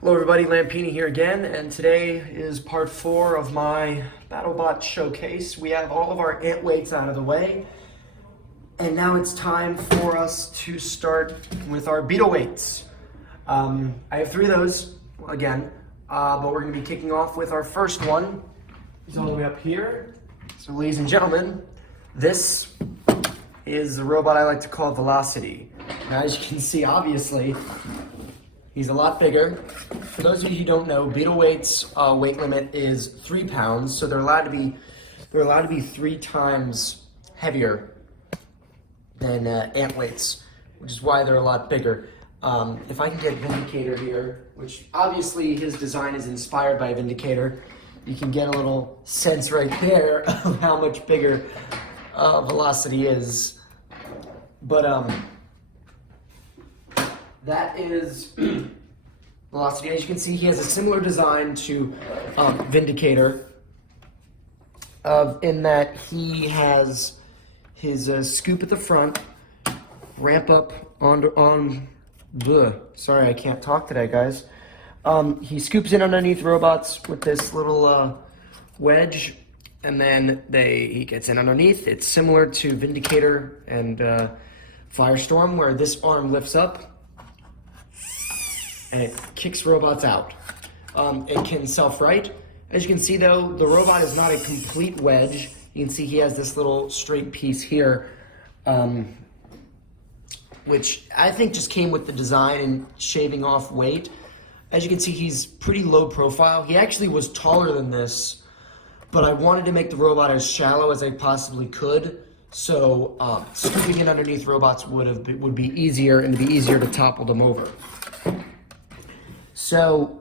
Hello everybody, Lampini here again, and today is part 4 of my Battlebot showcase. We have all of our antweights out of the way, and now it's time for us to start with our beetleweights. I have 3 of those, again, but we're going to be kicking off with our first one. He's all the way up here. So ladies and gentlemen, this is the robot I like to call Velocity. Now as you can see, obviously, he's a lot bigger. For those of you who don't know, beetleweight's weight limit is 3 pounds, so they're allowed to be 3 times heavier than antweights, which is why they're a lot bigger. If I can get Vindicator here, which obviously his design is inspired by Vindicator, you can get a little sense right there of how much bigger Velocity is. But that is Velocity. As you can see, he has a similar design to Vindicator, in that he has his scoop at the front, ramp up sorry, I can't talk today, guys. He scoops in underneath robots with this little wedge, and then he gets in underneath. It's similar to Vindicator and Firestorm, where this arm lifts up and it kicks robots out. It can self-right. As you can see though, the robot is not a complete wedge. You can see he has this little straight piece here, which I think just came with the design and shaving off weight. As you can see, he's pretty low profile. He actually was taller than this, but I wanted to make the robot as shallow as I possibly could. So scooping in underneath robots would be easier, and it'd be easier to topple them over. So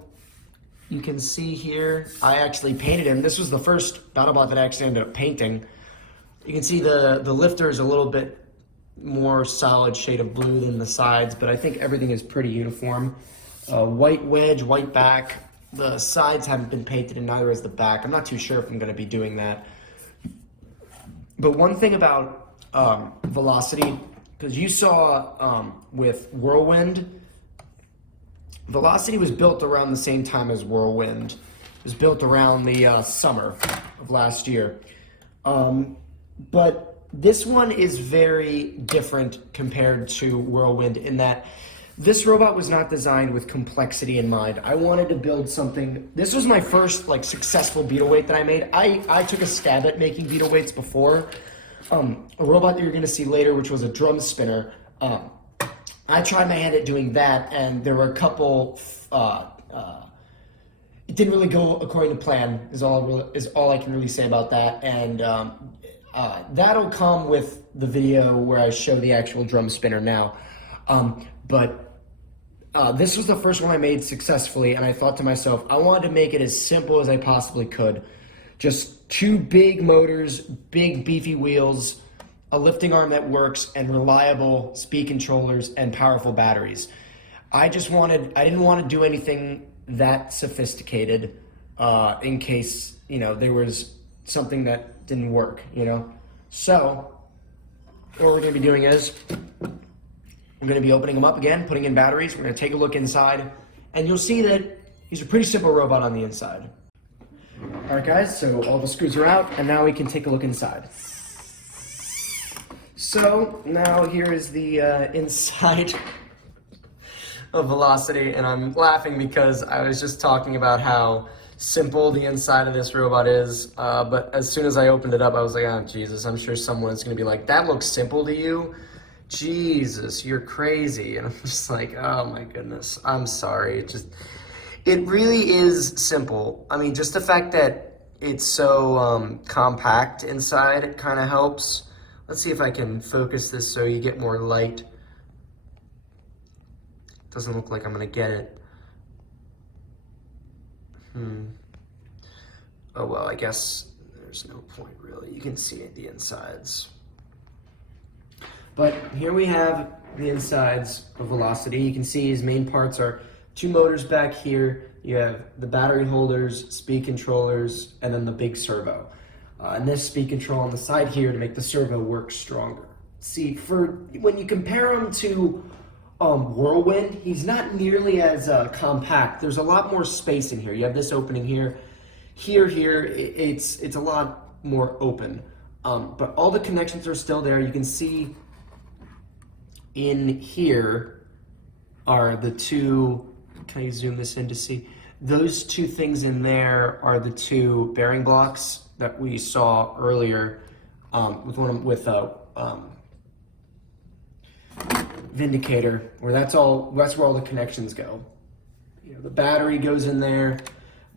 you can see here, I actually painted him. This was the first Battlebot that I actually ended up painting. You can see the lifter is a little bit more solid shade of blue than the sides, but I think everything is pretty uniform. White wedge, white back. The sides haven't been painted, and neither is the back. I'm not too sure if I'm going to be doing that. But one thing about Velocity, because you saw with Whirlwind, Velocity was built around the same time as Whirlwind. It was built around the summer of last year. But this one is very different compared to Whirlwind in that this robot was not designed with complexity in mind. I wanted to build something. This was my first successful beetleweight that I made. I took a stab at making beetleweights before. A robot that you're going to see later, which was a drum spinner. I tried my hand at doing that, and there were a couple. It didn't really go according to plan. Is all I can really say about that. And that'll come with the video where I show the actual drum spinner now. But this was the first one I made successfully, and I thought to myself, I wanted to make it as simple as I possibly could. Just 2 big motors, big beefy wheels, a lifting arm that works, and reliable speed controllers and powerful batteries. I didn't want to do anything that sophisticated in case, there was something that didn't work, So, what we're going to be doing is, we're going to be opening them up again, putting in batteries. We're going to take a look inside, and you'll see that he's a pretty simple robot on the inside. All right, guys, so all the screws are out, and now we can take a look inside. So now here is the inside of Velocity, and I'm laughing because I was just talking about how simple the inside of this robot is, but as soon as I opened it up, I was like, oh, Jesus, I'm sure someone's going to be like, that looks simple to you? Jesus, you're crazy. And I'm just like, oh my goodness, I'm sorry. It really is simple. I mean, just the fact that it's so compact inside, it kind of helps. Let's see if I can focus this so you get more light. Doesn't look like I'm gonna get it. Oh well, I guess there's no point really. You can see the insides. But here we have the insides of Velocity. You can see his main parts are 2 motors back here. You have the battery holders, speed controllers, and then the big servo. And this speed control on the side here to make the servo work stronger. See, when you compare them to Whirlwind, he's not nearly as compact. There's a lot more space in here. You have this opening here. Here, it's a lot more open. But all the connections are still there. You can see in here are the two, can I zoom this in to see? Those two things in there are the two bearing blocks that we saw earlier with Vindicator, where that's where all the connections go. You know, the battery goes in there.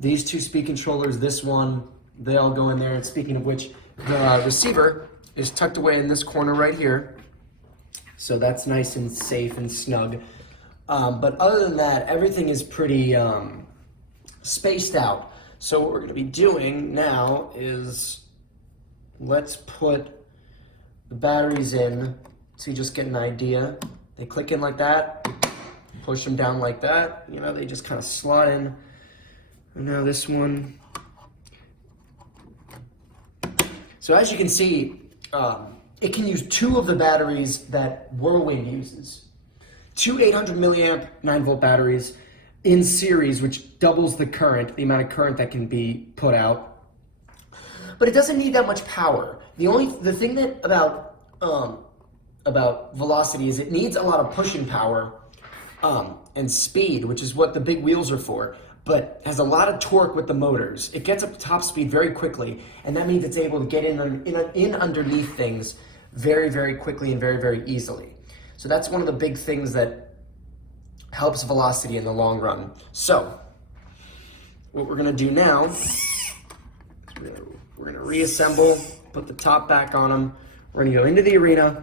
These two speed controllers, this one, they all go in there. And speaking of which, the receiver is tucked away in this corner right here. So that's nice and safe and snug. But other than that, everything is pretty spaced out. So what we're going to be doing now is let's put the batteries in so you just get an idea. They click in like that, push them down like that. You know, they just kind of slot in. And now this one. So as you can see, it can use two of the batteries that Whirlwind uses. Two 800 milliamp 9-volt batteries in series, which doubles the current, the amount of current that can be put out. But it doesn't need that much power. The thing that about velocity is it needs a lot of pushing power and speed, which is what the big wheels are for, but has a lot of torque with the motors. It gets up to top speed very quickly, and that means it's able to get in underneath things very, very quickly and very, very easily. So that's one of the big things that helps velocity in the long run. So what we're gonna do now is we're gonna reassemble, put the top back on them. We're gonna go into the arena.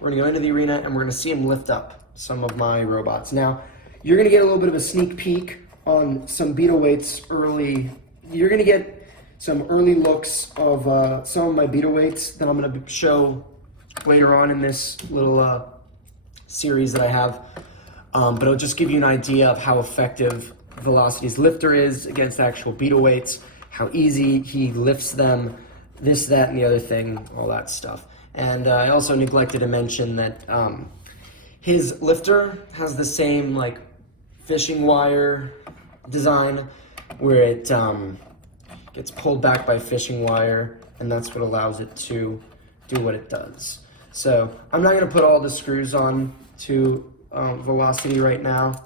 We're gonna go into the arena and we're gonna see him lift up some of my robots. Now, you're gonna get a little bit of a sneak peek on some beetleweights early. You're gonna get some early looks of some of my beetleweights that I'm gonna show later on in this little series that I have. But it'll just give you an idea of how effective Velocity's lifter is against actual beetleweights, how easy he lifts them, this, that, and the other thing, all that stuff. And I also neglected to mention that his lifter has the same like fishing wire design where it gets pulled back by fishing wire, and that's what allows it to do what it does. So I'm not going to put all the screws on to Velocity right now.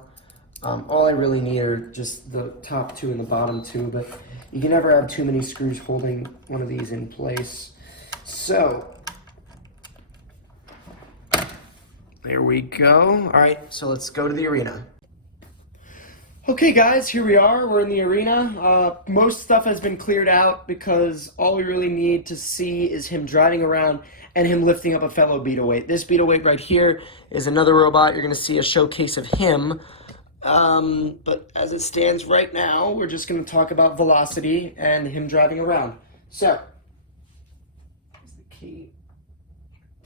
All I really need are just the top two and the bottom two, but you can never have too many screws holding one of these in place. So there we go. All right, so let's go to the arena. Okay guys, here we are. We're in the arena. Most stuff has been cleared out because all we really need to see is him driving around and him lifting up a fellow beetleweight. This beetleweight right here is another robot. You're going to see a showcase of him. But as it stands right now, we're just going to talk about Velocity and him driving around. So, here's the key.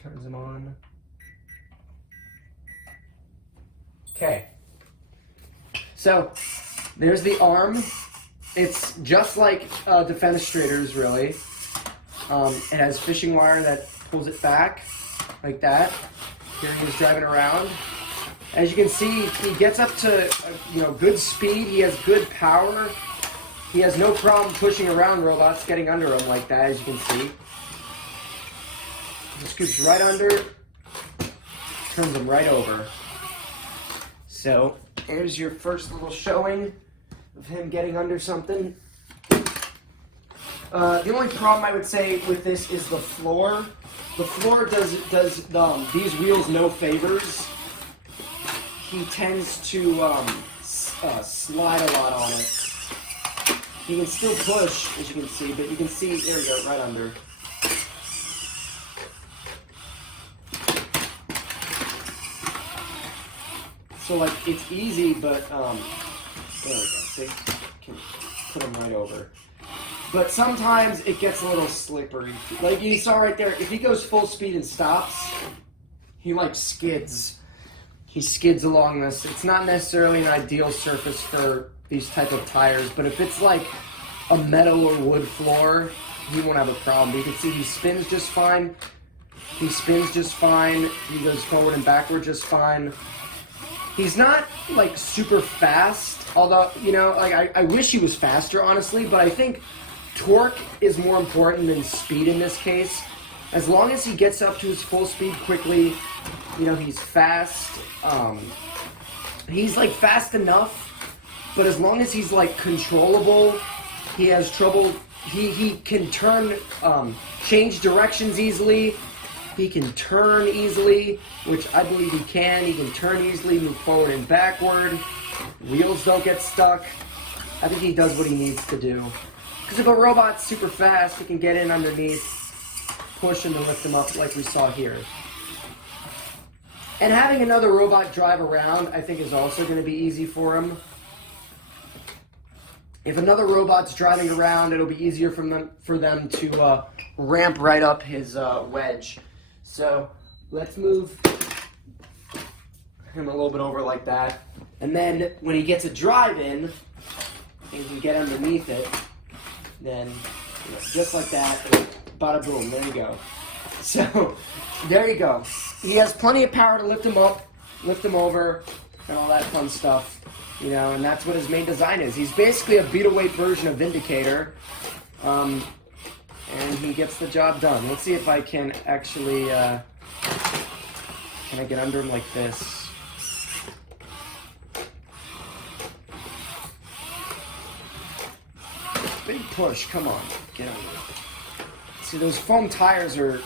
Turns him on. Okay. So, there's the arm. It's just like Defenestrator's, really. It has fishing wire that pulls it back, like that. Here he is driving around. As you can see, he gets up to good speed. He has good power. He has no problem pushing around robots, getting under him like that, as you can see. He scoops right under, turns them right over. So, here's your first little showing of him getting under something. The only problem I would say with this is the floor. The floor does these wheels no favors. He tends to slide a lot on it. He can still push, as you can see, but you can see, there we go, right under. So like, it's easy, but there we go, see? Can put him right over. But sometimes it gets a little slippery. Like you saw right there, if he goes full speed and stops, he like skids. He skids along this. It's not necessarily an ideal surface for these type of tires, but if it's like a metal or wood floor, he won't have a problem. But you can see he spins just fine. He spins just fine. He goes forward and backward just fine. He's not like super fast, although, you know, like I wish he was faster, honestly, but I think torque is more important than speed in this case. As long as he gets up to his full speed quickly, you know, he's fast. He's like fast enough, but as long as he's like controllable, he has trouble. He can turn, change directions easily. He can turn easily, which I believe he can. He can turn easily, move forward and backward. Wheels don't get stuck. I think he does what he needs to do. Because if a robot's super fast, he can get in underneath, push him and lift him up like we saw here. And having another robot drive around, I think, is also going to be easy for him. If another robot's driving around, it'll be easier for them to ramp right up his wedge. So let's move him a little bit over like that. And then when he gets a drive in, and he can get underneath it, then you know, just like that, bada boom, there you go. So there you go. He has plenty of power to lift him up, lift him over, and all that fun stuff. You know, and that's what his main design is. He's basically a beetleweight version of Vindicator, and he gets the job done. Let's see if I can actually, can I get under him like this? Big push, come on, get under. See, those foam tires are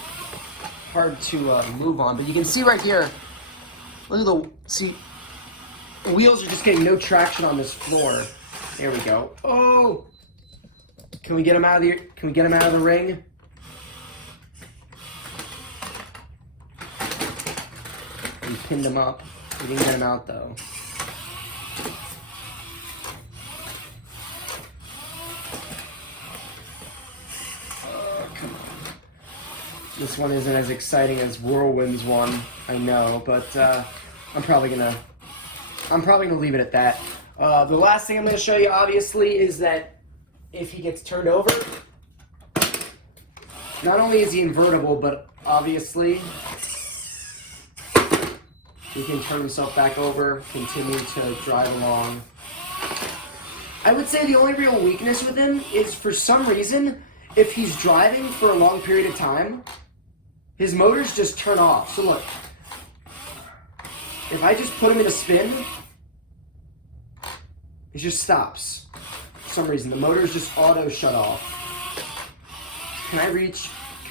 hard to move on, but you can see right here, look at the wheels are just getting no traction on this floor. There we go. Oh! Can we get him out of the? Can we get him out of the ring? We pinned him up. We didn't get him out though. Oh, come on. This one isn't as exciting as Whirlwind's one, I know, but I'm probably gonna leave it at that. The last thing I'm going to show you, obviously, is that if he gets turned over, not only is he invertible, but obviously he can turn himself back over, continue to drive along. I would say the only real weakness with him is, for some reason, if he's driving for a long period of time, his motors just turn off. So look, if I just put him in a spin, it just stops. For some reason, the motors just auto shut off. Can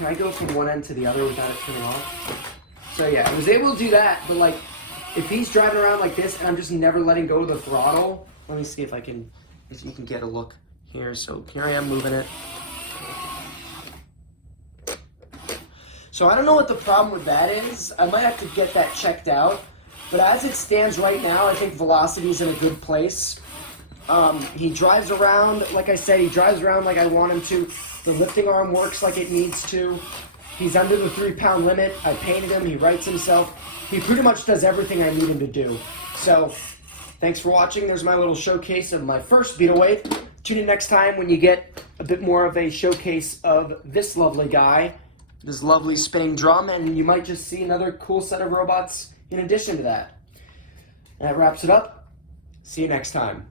I go from one end to the other without it turning off? So yeah, I was able to do that, but like, if he's driving around like this and I'm just never letting go of the throttle, let me see if you can get a look here. So here I am moving it. So I don't know what the problem with that is. I might have to get that checked out. But as it stands right now, I think velocity's in a good place. He drives around, like I said, he drives around like I want him to. The lifting arm works like it needs to. He's under the 3-pound limit. I painted him, he writes himself. He pretty much does everything I need him to do. So, thanks for watching. There's my little showcase of my first beetleweight. Tune in next time when you get a bit more of a showcase of this lovely guy, this lovely spinning drum, and you might just see another cool set of robots in addition to that. And that wraps it up. See you next time.